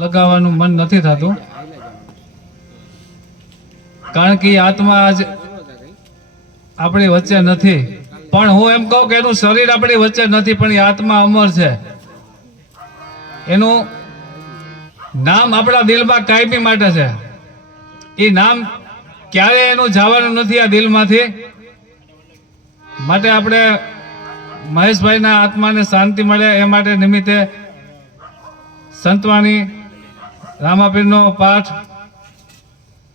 લગાવવાનું મન નથી થતું. કારણ કે આત્મા આજ આપણી વચ્ચે નથી. પણ હું એમ કહું કે એનું શરીર આપણી વચ્ચે નથી, પણ એ આત્મા અમર છે. એનું નામ આપણા દિલમાં કાયમી માટે છે. એ નામ ક્યારે એનું જવાનું નથી આ દિલમાંથી. માટે આપણે મહેશભાઈના આત્માને શાંતિ મળે એ માટે નિમિત્તે સંતવાણી રામાપીરનો પાઠ.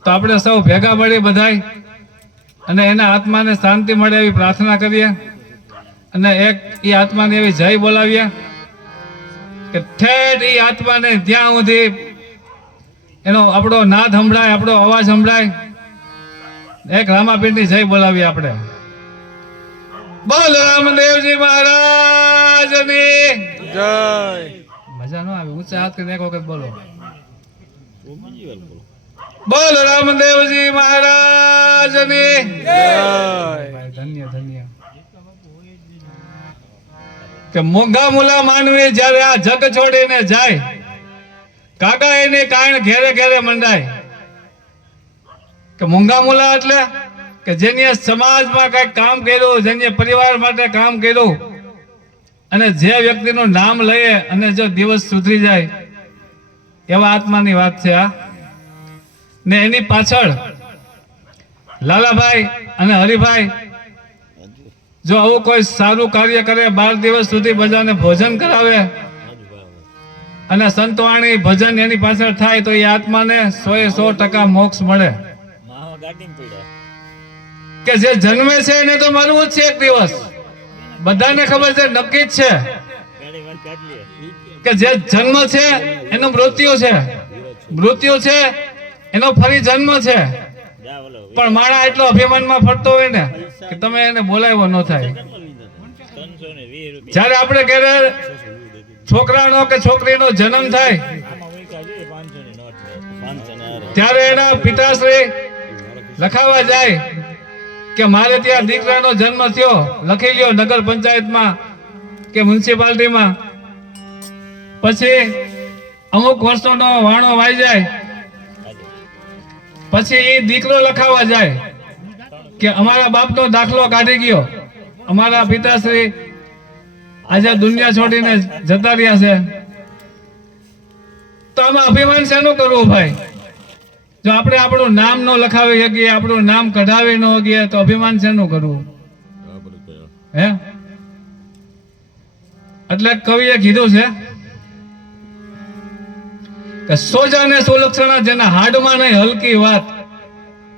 તો આપણે સૌ ભેગા મળીએ બધાય અને એના આત્માને શાંતિ મળે એવી પ્રાર્થના કરીએ. અને એક એ આત્માને એવી જય બોલાવીએ કે ઠેઠ એ આત્માને ત્યાં સુધી એનો આપણો નાદ સંભળાય આપણો અવાજ સંભળાય. એક રામાપીરની જય બોલાવીએ આપણે. બોલ રામદેવજી મહારાજની. જય. મજા ન આવે ઊંચા હાથ કરીને એક વખત બોલો. બોલ રામદેવજી મહારાજની. ધન્ય ધન્ય. કે મોંઘા મુલા માનવી જ્યારે આ જગ છોડીને જાય કાકા એની કાયણ ઘેરે ઘેરે મંડાય. કે મોંઘા મુલા એટલે કે જેની સમાજમાં કઈ કામ કર્યું જેની પરિવાર માટે કામ કર્યું અને જે વ્યક્તિનું નામ લઈએ અને જો દિવસ સુધરી જાય એવા આત્માની વાત છે આ. ને એની પાછળ લાલાભાઈ અને હરિભાઈ જો આવું કોઈ સારું કાર્ય કરે, બાર દિવસ સુધી બધાને ભોજન કરાવે અને સંતવાણી ભજન એની પાછળ થાય, તો એ આત્માને સો એ સો ટકા મોક્ષ મળે. કે જે જન્મે છે એને તો મળવું જ છે એક દિવસ. બધાને ખબર છે, નક્કી જ છે. કે જે જન્મ છે એનું મૃત્યુ છે. મૃત્યુ છે. એનો ફરી જન્મ છે. પણ માણા એટલો અભિમાનમાં ફરતો હોય ને, કે તમે એને બોલાવ્યો ન થાય. જ્યારે આપણે ઘરે છોકરાનો કે છોકરીનો જન્મ થાય, ત્યારે એના પિતાશ્રી લખાવા જાય કે મારે ત્યાં દીકરાનો જન્મ થયો. લખી લ્યો નગર પંચાયતમાં કે મ્યુનિસિપાલિટીમાં. પછી અમુક વર્ષોનો વાણો વાઈ જાય. પછી એ દીકરો લખાવા જાય કે અમારા બાપનો દાખલો કાઢી ગયો. અમારા પિતાશ્રી આજે દુનિયા છોડીને જતા રહ્યા છે. તો આમાં અભિમાન શેનું કરવું ભાઈ? જો આપણે આપણું નામ ન લખાવી શકીએ આપણું નામ કઢાવી ન શકીએ તો અભિમાન શેનું કરવું? હે? એટલે કવિએ કીધું છે કે સોજા ને સુલક્ષણા જેના હાડમાં નહીં, હલકી વાત.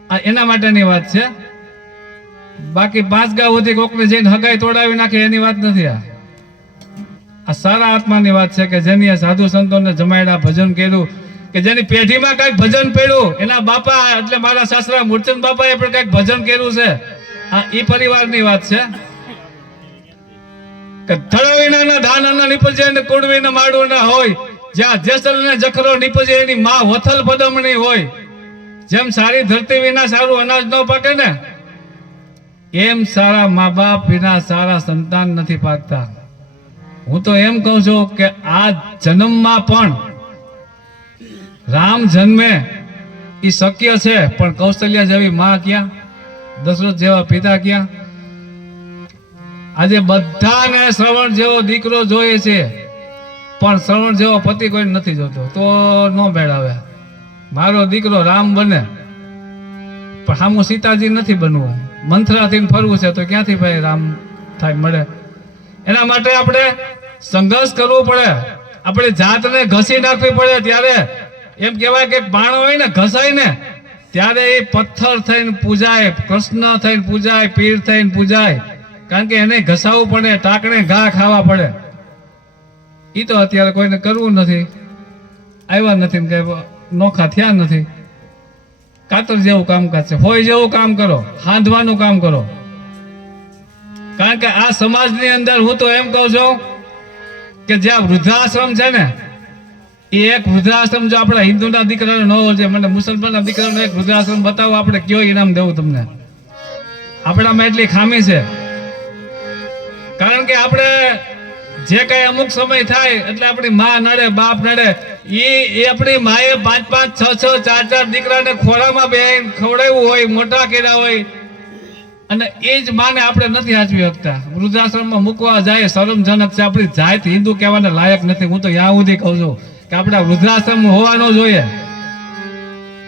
આ એના માટેની વાત છે. બાકી પાંચ સુધી કોકને જઈને હગાઈ તોડાવી નાખે એની વાત નથી આ. આ સારા આત્માની વાત છે કે જેની સાધુ સંતોને જમાયડા ભજન કર્યું, કે જેની પેઢીમાં કંઈક ભજન પડ્યું, એના બાપા, એટલે મારા સાસરા મૂર્ચંદ બાપાએ પણ કંઈક ભજન કર્યું છે. આ એ પરિવારની વાત છે. કે થળવીના ધાના નિપજે ને કુડવીના માડુના હોય જ્યાં જેસલ ને જખરો નીપજે એની માં વથલ પદમણી હોય, જેમ સારી ધરતી વિના સારું અનાજ ન પાકે ને, એમ સારા મા બાપ વિના સારા સંતાન નથી પાકતા. હું તો એમ કહું છું કે આ જન્મમાં પણ રામ જન્મે એ શક્ય છે, પણ કૌશલ્યા જેવી માં ક્યાં? દશરથ જેવા પિતા ક્યાં? આજે બધાને શ્રવણ જેવો દીકરો જોઈએ છે. પણ શ્રવણ જેવો પતિ કોઈ નથી જોતો, તો ન મેળાવે. મારો દીકરો રામ બને, પણ સામું સીતાજી નથી બનવું. મંથરાથી ફરવું છે તો ક્યાંથી ભાઈ રામ થાય મળે? એના માટે આપણે સંઘર્ષ કરવો પડે. આપણે જાતને ઘસી નાખવી પડે ત્યારે. એમ કહેવાય કે બાણો હોય ને, ઘસાય ને, ત્યારે એ પથ્થર થઈને પૂજાય, કૃષ્ણ થઈને પૂજાય, પીર થઈને પૂજાય. કારણ કે એને ઘસાવવું પડે, ટાકણે ઘા ખાવા પડે. ઈ તો અત્યારે કોઈને કરવું નથી. આવ્યા નથી કે નોખા થયા નથી. કાતર જેવું કામકાજ છે. હોય જેવું કામ કરો. હાંધવાનું કામ કરો. કારણ કે આ સમાજની અંદર હું તો એમ કહું છું કે જ્યાં વૃદ્ધાશ્રમ છે ને, એ એક વૃદ્ધાશ્રમ જો આપણા હિન્દુના દીકરાનો ન હોય છે મને મુસલમાનના દીકરાનો એક વૃદ્ધાશ્રમ બતાવો, આપણે કયો ઇનામ દેવું તમને? આપણામાં એટલી ખામી છે. કારણ કે આપણે જે કઈ અમુક સમય થાય, એટલે આપણી માં નડે, બાપ નડે એ એ આપણી માએ પાંચ પાંચ, છ છ, ચાર ચાર દીકરાને ખોળામાં બે ખવડાવ્યું હોય, મોટા કર્યા હોય, અને એ જ માને આપણે નથી સાચવી શકતા. વૃદ્ધાશ્રમમાં મૂકવા જાય, શરમજનક છે. આપણી જાત હિન્દુ કહેવાને લાયક નથી. હું તો યા સુધી કહું છું કે આપણે વૃદ્ધાશ્રમ હોવાનો જોઈએ.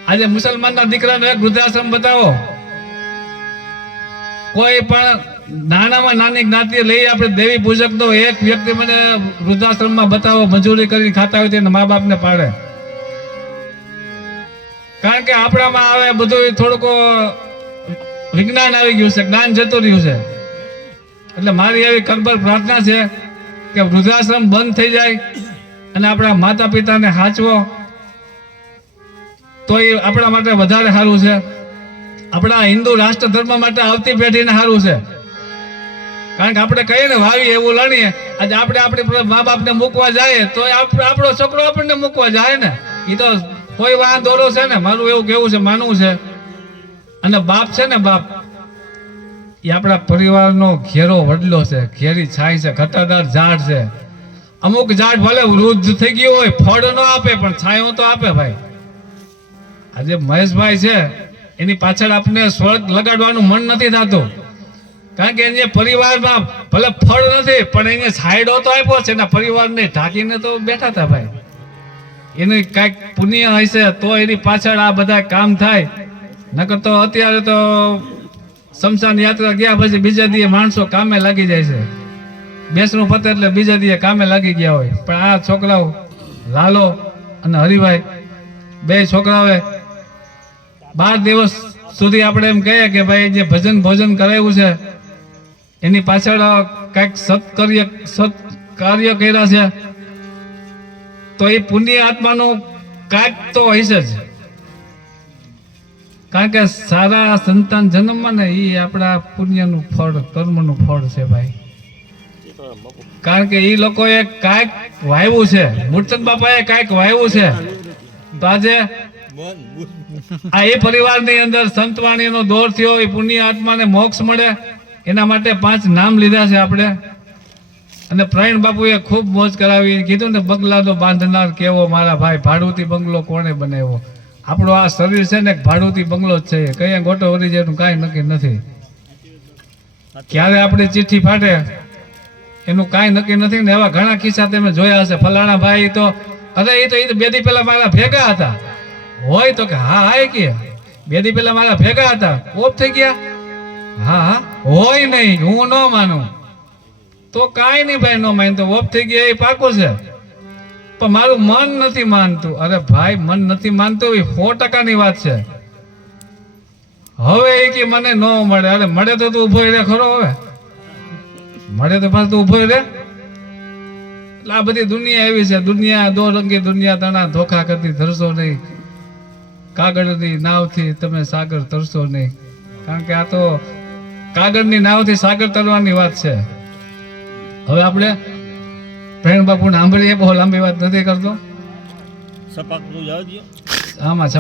આજે મુસલમાનના દીકરાને વૃદ્ધાશ્રમ બતાવો. કોઈ પણ નાનામાં નાની જ્ઞાતિ લઈ આપણે દેવી પૂજક તો એક વ્યક્તિ મને વૃદ્ધાશ્રમમાં બતાવો, મજૂરી કરીને ખાતા હોય તેને મા બાપને પાડે. કારણ કે આપણામાં આવે બધું થોડુંક વિજ્ઞાન આવી ગયું છે, જ્ઞાન જતું રહ્યું છે. એટલે મારી એવી કરબર પ્રાર્થના છે કે વૃદ્ધાશ્રમ બંધ થઈ જાય અને આપણા માતા પિતાને હાચવો. તો એ આપણા માટે વધારે સારું છે. આપણા હિન્દુ રાષ્ટ્ર ધર્મ માટે આવતી પેઢીને સારું છે. કારણ કે આપણે કહીએ ને, વાવી એવું લણીએ. આજે આપણે આપણી મા બાપને મૂકવા જાય તો આપણો છોકરો આપણને મૂકવા જાય ને. એ તો કોઈ વાહન દોરો છે ને. મારું એવું કેવું છે, માનવું છે. અને બાપ છે ને બાપ એ આપણા પરિવારનો ઘેરો વડલો છે. ઘેરી છાય છે ખતરદાર ઝાડ છે. અમુક ઝાડ ભલે વૃદ્ધ થઈ ગયું હોય, ફળ ન આપે, પણ છાંયો તો આપે ભાઈ. આજે મહેશભાઈ છે, એની પાછળ આપને સ્વર્ગ લગાડવાનું મન નથી થતું. કારણ કે એને પરિવારમાં ભલે ફળ નથી, પણ એને સાયડો તો આપ્યો છે એના પરિવારને ઢાંકીને તો બેઠા હતા ભાઈ. એનું કાંઈક પુણ્ય હશે તો એની પાછળ આ બધા કામ થાય. નકર તો અત્યારે તો શમશાન યાત્રા ગયા પછી બીજા દીએ માણસો કામે લાગી જાય છે. બેસણું પતે એટલે બીજા દીએ કામે લાગી ગયા હોય. પણ આ છોકરાઓ લાલો અને હરિભાઈ, બે છોકરાઓએ બાર દિવસ સુધી આપણે એમ કહીએ કે ભાઈ જે ભજન ભોજન કરાવ્યું છે એની પાછળ કાંઈક સત્કર્ય સત્કાર્ય કર્યા છે. તો એ પુણ્ય આત્માનું કાંઈક તો હશે જ. કારણ કે સારા સંતાન જન્મમાં ને એ આપણા પુણ્યનું ફળ, કર્મનું ફળ છે ભાઈ. કારણ કે એ લોકોએ કાંઈક વાવ્યું છે. મૂર્છન બાપાએ કાંઈક વાવ્યું છે. તો આજે આ એ પરિવારની અંદર સંતવાણીનો દોર થયો, એ પુણ્ય આત્માને મોક્ષ મળે. એના માટે પાંચ નામ લીધા છે આપણે. અને પ્રવીણ બાપુએ ખૂબ મોજ કરાવી. કીધું ને બંગલાનો બાંધનાર કેવો મારા ભાઈ? ભાડુતી બંગલો કોણે બનાવ્યો? આપણો આ શરીર છે ને ભાડુતી બંગલો જ છે. કઈ ગોટો વરી જાય એનું કાંઈ નક્કી નથી. ક્યારે આપણી ચિઠ્ઠી ફાટે? એનું કાંઈ નક્કી નથી ને, એવા ઘણા કિસ્સા તમે જોયા હશે. ફલાણા ભાઈ તો, અરે, એ તો એ તો બે દી પહેલા મારા ભેગા હતા. હોય તો કે, હા હા, એ કે. બે દી પહેલા મારા ભેગા હતા. ઓફ થઈ ગયા? હા હા. હોય નહીં, હું ન માનું. તો કાંઈ નહીં ભાઈ, ન માન તો ઓફ થઈ ગયા, એ પાકું છે. પણ મારું મન નથી માનતું. અરે ભાઈ, મન નથી માનતું એ સો ટકાની વાત છે. હવે એ કે મને ન મળે. અરે મળે તો તું ઊભો રહે ખરો હવે. મળે તો પાછું તું ઊભો રહે એટલે આ બધી દુનિયા એવી છે. દુનિયા દો રંગી દુનિયા તણા ધોખા કરતી, ધરશો નહીં. કાગળની નાવથી તમે સાગર તરશો નહીં. કારણ કે આ તો કાગળની નાવથી સાગર તરવાની વાત છે. હવે આપણે પ્રેમ બાપુ સાંભળીએ બહુ લાંબી વાત નથી કરતો. સપાકનું આમાં